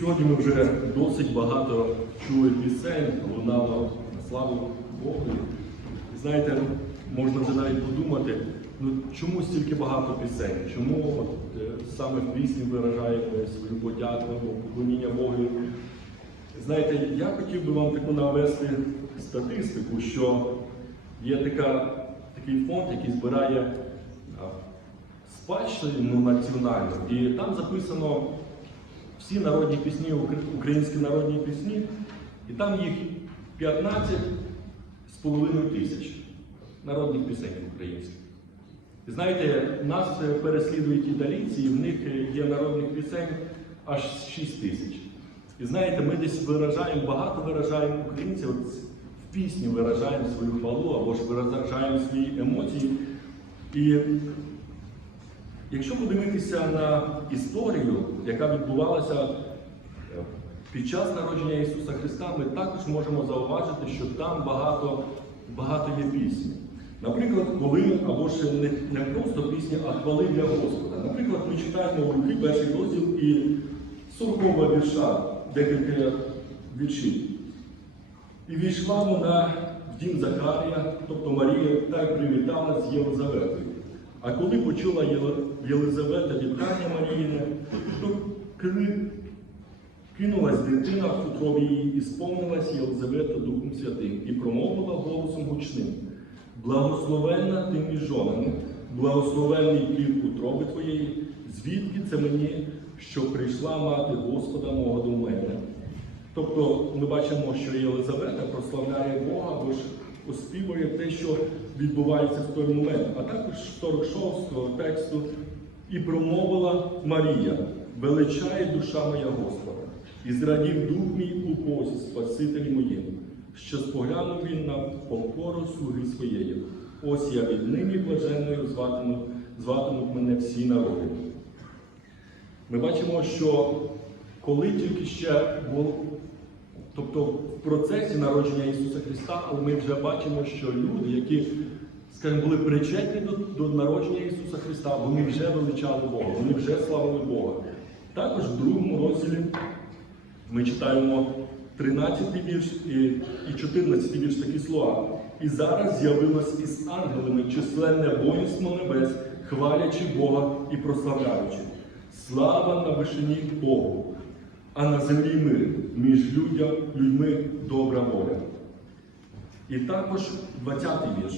Сьогодні ми вже досить багато чули пісень, лунало на славу Богу. Знаєте, можна вже навіть подумати, ну чому стільки багато пісень? Чому от, е, саме в пісні виражаємо свою подяку, поклоніння Богу? Знаєте, я хотів би вам таку навести статистику, що є така, такий фонд, який збирає спадщину національну, і там записано всі народні пісні, українські народні пісні, і там їх 15 з половиною тисяч народних пісень українських. І знаєте, нас е, переслідують італійці, і в них е, є народних пісень аж 6 тисяч. І знаєте, ми десь виражаємо, багато виражаємо українців, от в пісні виражаємо свою хвалу або ж виражаємо свої емоції. І якщо подивитися на історію, яка відбувалася е, під час народження Ісуса Христа, ми також можемо зауважити, що там багато, багато є пісні. Наприклад, коли, або ж не, не просто пісні, а хвали для Господа. Наприклад, ми читаємо Луки, перший розділ і 40 вірша, декілька віршів. І війшла вона в дім Захарія, тобто Марія, та й привітала з Єлизаветою. А коли почула Єли- Єлизавета вітання Маріїне, то кинулась дитина в утробі її і сповнилась Єлизавета Духом Святим і промовила голосом гучним. Благословенна ти між жонами, благословенний плід утроби твоєї, звідки це мені, що прийшла мати Господа мого до мене. Тобто ми бачимо, що Єлизавета прославляє Бога, або ж оспівує те, що відбувається в той момент. А також з 46-го тексту і промовила Марія, величає душа моя Господа, і зрадів дух мій у Бозі, Спасителі моїм, що споглянув він на покору слуги своєї. Ось я віднині блаженною зватимуть, зватимуть мене всі народи. Ми бачимо, що коли тільки ще тобто в процесі народження Ісуса Христа, ми вже бачимо, що люди, які, скажімо, були причетні до, до народження Ісуса Христа, вони вже величали Бога, вони вже славили Бога. Також в другому розділі ми читаємо 13 вірш і, і 14 вірш такі слова. І зараз з'явилось із ангелами численне воїнство небес, хвалячи Бога і прославляючи. Слава на вишині Богу, а на землі мир між людям, людьми добра воля. І також 20-й вірш.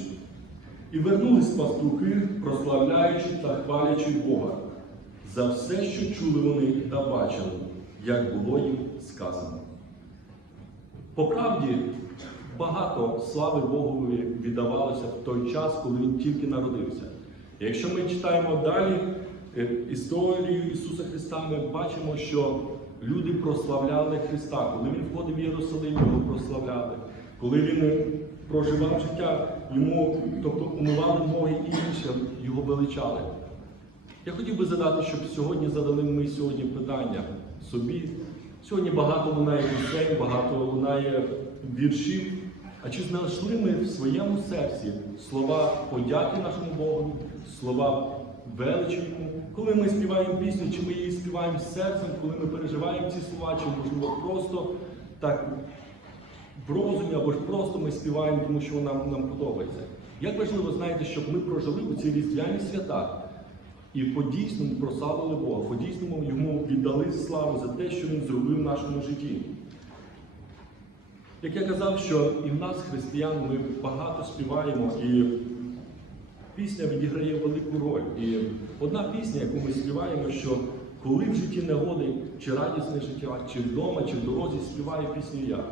І вернулись пастухи, прославляючи та хвалячи Бога за все, що чули вони та бачили, як було їм сказано. По правді, багато слави Богові віддавалося в той час, коли він тільки народився. Якщо ми читаємо далі е, історію Ісуса Христа, ми бачимо, що люди прославляли Христа. Коли він входив в Єрусалим, його прославляли. Коли він проживав життя, йому, тобто умивали ноги і іншим, його величали. Я хотів би задати, щоб сьогодні задали ми сьогодні питання собі. Сьогодні багато лунає пісень, багато лунає віршів. А чи знайшли ми в своєму серці слова подяки нашому Богу, слова величі йому? Коли ми співаємо пісню, чи ми її співаємо з серцем, коли ми переживаємо ці слова, чи можливо просто так в розумі, або ж просто ми співаємо, тому що нам, нам подобається. Як важливо, знаєте, щоб ми прожили у ці різдвяні свята і по-дійсному прославили Бога, по-дійсному йому віддали славу за те, що він зробив в нашому житті. Як я казав, що і в нас, християн, ми багато співаємо, і пісня відіграє велику роль. І одна пісня, яку ми співаємо, що коли в житті негоди, чи радісне життя, чи вдома, чи в дорозі співає пісню я.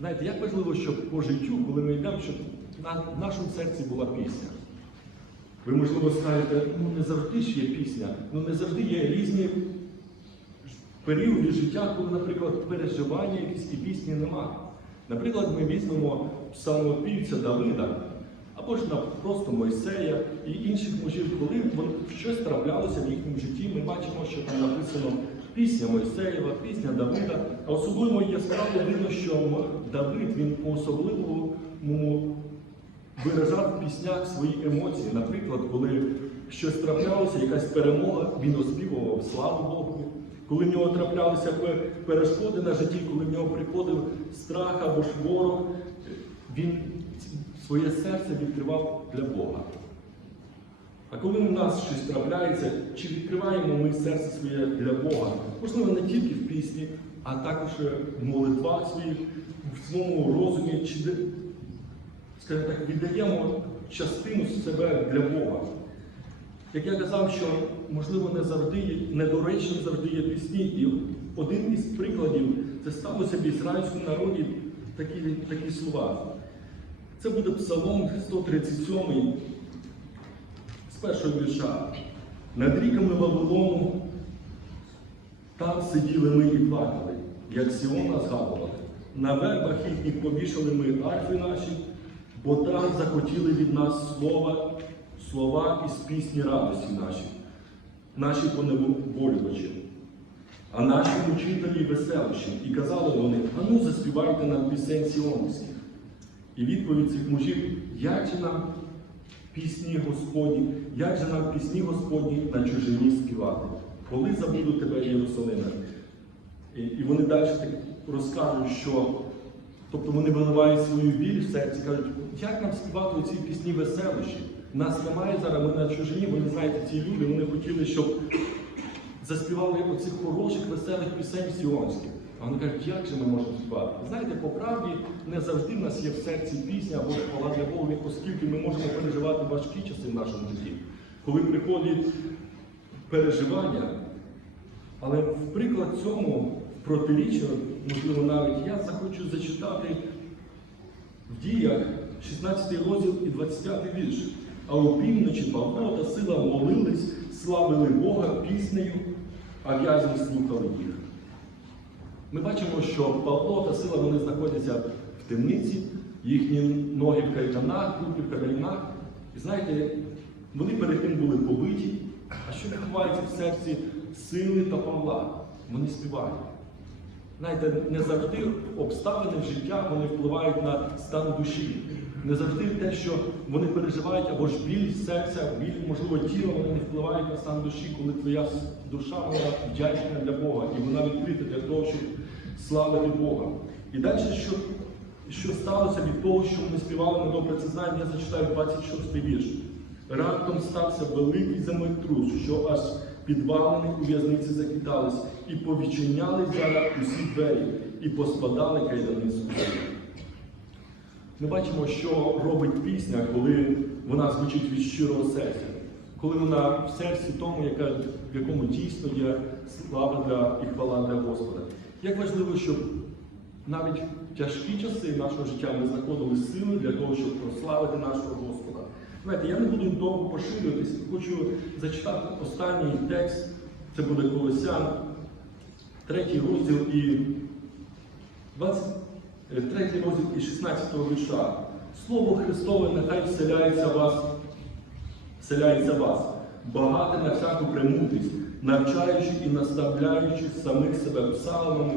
Знаєте, як важливо, щоб по життю, коли ми йдемо, щоб на нашому серці була пісня. Ви, можливо, скажете, ну не завжди ж є пісня, ну не завжди є різні періоди життя, коли, наприклад, переживання якісь і пісні нема. Наприклад, ми візьмемо самопівця Давида, або ж на просто Мойсея і інших мужів, коли щось траплялося в їхньому житті, ми бачимо, що там написано пісня Мойсеєва, пісня Давида. А особливо яскраво видно, що Давид він по-особливому виражав в піснях свої емоції. Наприклад, коли щось траплялося, якась перемога, він оспівував славу Богу. коли в нього траплялися перешкоди на житті, коли в нього приходив страх або ж ворог, він своє серце відкривав для Бога. А коли у нас щось трапляється, чи відкриваємо ми серце своє для Бога? Можливо, не тільки в пісні, а також в молитвах своїх, в своєму розумі, чи скажімо так, віддаємо частину себе для Бога. Як я казав, що можливо не завжди є, недоречно завжди є пісні. І один із прикладів це сталося в ізраїльському народі такі, такі слова. Це буде Псалом 137 з першого вірша. Над ріками Вавилону там сиділи ми і плакали, як Сіона згадували. На вербах їхніх повішали ми арфи наші, бо там захотіли від нас слова, слова із пісні радості наші, наші поневолювачі, а наші мучителі веселощі. І казали вони, ану заспівайте нам пісень Сіонських. І відповідь цих мужів, як же нам пісні Господні, як же нам пісні Господні на чужині співати? Коли забуду тебе, Єрусалиме? І, вони далі так розкажуть, що тобто вони виливають свою біль в серці, кажуть, як нам співати оці пісні веселощі? Нас немає зараз, ми на чужині, ви не знаєте, ці люди, вони хотіли, щоб заспівали оцих хороших, веселих пісень сіонських. А вони кажуть, як же ми можемо співати? Знаєте, по правді не завжди в нас є в серці пісня або хвала для Бога, оскільки ми можемо переживати важкі часи в нашому житті. Коли приходять переживання, але в приклад цьому протиріччя, можливо, навіть я захочу зачитати в діях 16 розділ і 25 вірш. А опівночі Павло та сила молились, славили Бога піснею, а в'язні слухали їх. Ми бачимо, що Павло та сила вони знаходяться в темниці, їхні ноги в кайданах, руки в кайданах. І знаєте, вони перед тим були побиті. А що відбувається в серці сили та Павла? Вони співають. Знаєте, не завжди обставини в життя вони впливають на стан душі. Не завжди те, що вони переживають, або ж біль серця, біль, можливо, тіла, вони не впливають на стан душі, коли твоя душа вона вдячна для Бога, і вона відкрита для того, щоб славити Бога. І далі, що, що сталося від того, що ми співали на добре це знаємо, я зачитаю 26 вірш. Раптом стався великий землетрус, що аж підвалини у в'язниці заквітались, і повідчиняли зараз усі двері, і поспадали кайдани з. Ми бачимо, що робить пісня, коли вона звучить від щирого серця, коли вона в серці тому, яка, в якому дійсно є слава для і хвала для Господа. Як важливо, щоб навіть в тяжкі часи нашого життя ми знаходили сили для того, щоб прославити нашого Господа. Знаєте, я не буду довго поширюватись, хочу зачитати останній текст, це буде Колосян, третій розділ і 23 розділ і 16 вірша. Слово Христове нехай вселяється вас, вселяється вас, багате на всяку премудрість, навчаючи і наставляючи самих себе псалмами,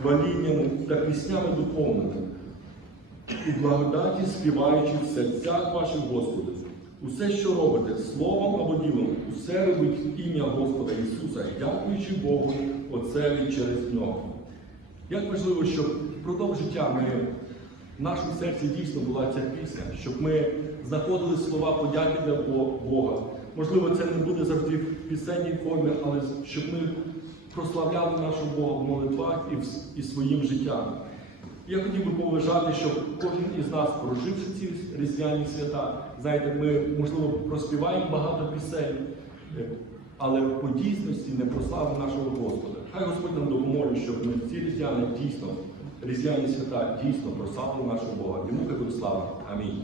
хваліннями та піснями духовними, у благодаті співаючи в серцях ваших Господу. Усе, що робите, словом або ділом, усе робить в ім'я Господа Ісуса, дякуючи Богу Отцеві через нього. Як важливо, щоб впродовж життя ми в нашому серці дійсно була ця пісня, щоб ми знаходили слова подяки для Бога. Можливо, це не буде завжди в пісенній формі, але щоб ми прославляли нашого Бога в молитвах і, в- і своїм життям. Я хотів би поважати, щоб кожен із нас, проживши ці різдвяні свята, знаєте, ми, можливо, проспіваємо багато пісень, е, але по дійсності не прославимо нашого Господа. Хай Господь нам допоможе, щоб ми ці різдвяні дійсно, різдвяні свята дійсно прославили нашого Бога. Йому буде слава. Амінь.